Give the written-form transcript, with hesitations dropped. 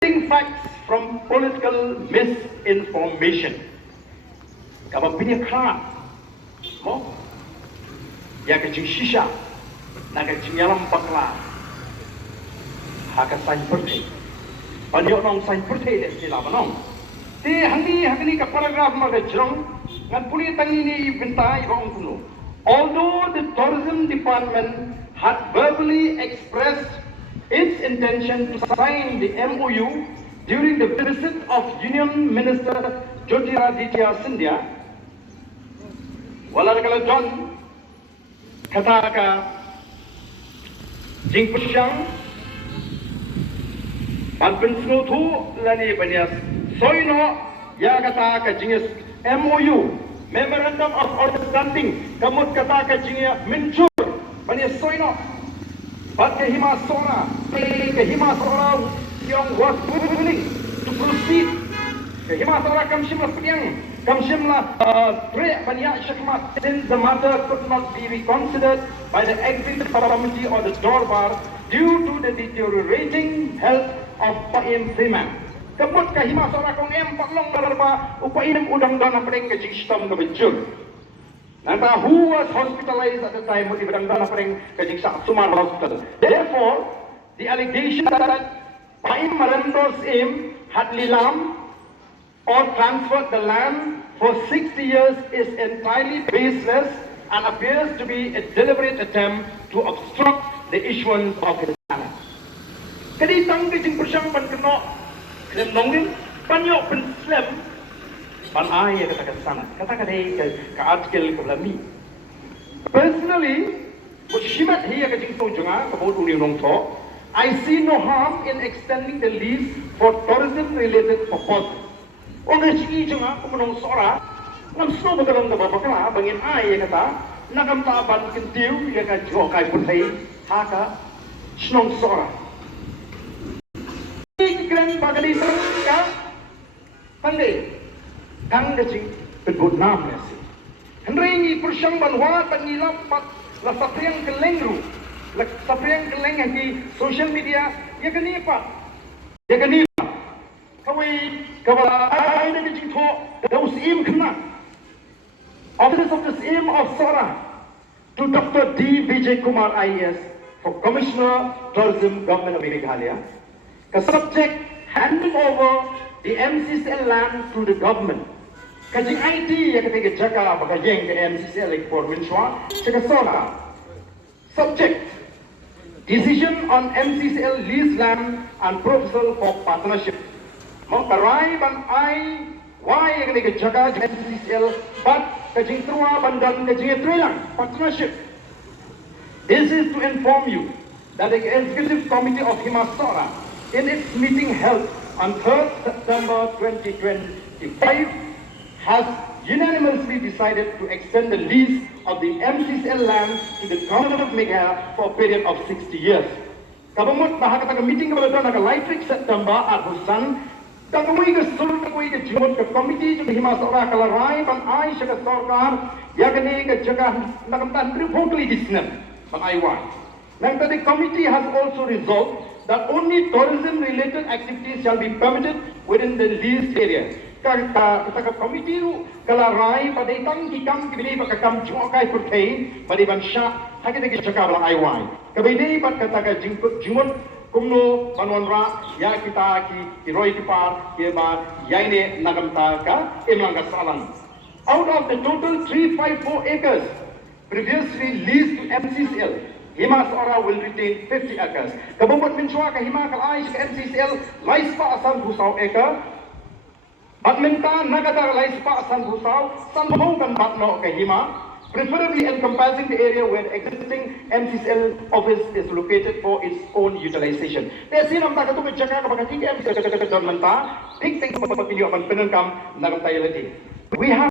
facts from political misinformation. Kaba punya kerak, mo, ya kecing shisha, naga jingialang bakla, haka sain pertai, banyak orang sain pertai deh sila banong. Ti hani ka paragraph maga jrong, ngan puli tangi ni bentai bang kuno. Although the tourism department had verbally expressed its intention to sign the MOU during the visit of Union Minister Jyotiraditya Scindia, wala kala John kata ka jingpusyang banpen snotu lani banyas soino ya kata ka jingis MOU Memorandum of Understanding kamut kata ka jingia mencur banyas soino but kahima sohra yang was willing to proceed kahima sohra kamshimla pre banyak syakmat since the matter could not be reconsidered by the executive committee or the Dorbar due to the deteriorating health of Paim Freeman. Kemut kahima sohra kong patlong balarba upainem udang dana pedeng kajing sistem kebejur. Nanta who was hospitalized at the time di bedang dana pedeng kajing Sumar Hospital. Therefore, the allegation that Paim Marendo's aim had lilam or transferred the land for 60 years is entirely baseless and appears to be a deliberate attempt to obstruct the issuance of his land. Kadi tang kajing persyang ban kena kena nongin banyak penslam ban ay kata sana kata kadai ka artikel ke belami. Personally, bushimat hiya kajing tojunga kabut uni nong to, I see no harm in extending the lease for tourism related purposes. Orang sini junga kumunong sohra ngam snow bekalong na babakala bangin ay kata nakam taban kentiu ya ka jokai putai haka snong sohra. Keren bagani ka pandai kang kecing bedbud nam nasi. Henry persyang banwa tangilap pat la sapriang kelengru la sapriang keleng di social media ya kenipa kawai ay na kecing to daus im kena office of the aim of sohra to Dr. D. Vijay Kumar IAS for Commissioner Tourism Government of Meghalaya. The subject handing over the MCCL land to the government. Kajing IT yang ketika jaga bagajeng ke MCCL for Minshwa, jaga sohra. Subject decision on MCCL lease land and proposal for partnership. Mengkarai ban I why yang ketika jaga MCCL but kajing terua bandan kajing trelang partnership. This is to inform you that the Executive Committee of Himasora in its meeting held on 3rd September 2025 has unanimously decided to extend the lease of the MCCL land to the government of Meghalaya for a period of 60 years. Kabamut bahagata ka meeting ka balado naka-lightrick September at Busan takaway ka sulta ko ka jimot ka committee to Himasora kalaray pan ay siya ka sarkar yakani ka jaga nakamtan revokally disnam pan aywan. Now the committee has also resolved that only tourism-related activities shall be permitted within the leased area. Kata committee kalarai pada itang kikam kibili pakakam juakai pertain pada bansha hakita kicakar lang aiwai. Kabini pat kata jingmut kumno banwanra ya kita ki roy kipar iewbah yaine nagamta ka imlang kasalan. Out of the total 354 acres previously leased to MCCL, Himasora will retain 50 acres. Kabumot Minshwa ka Hima kalay sa MCCL laispa asan husaw acre. Badminton nagata laispa asan husaw sanbong kan batno ka Hima, preferably encompassing the area where the existing MCCL office is located for its own utilization. Desi nam ta katu jaga ka bagating MCCL menta, pik teng pagpapilyo pan penenkam nagamtay lagi. We have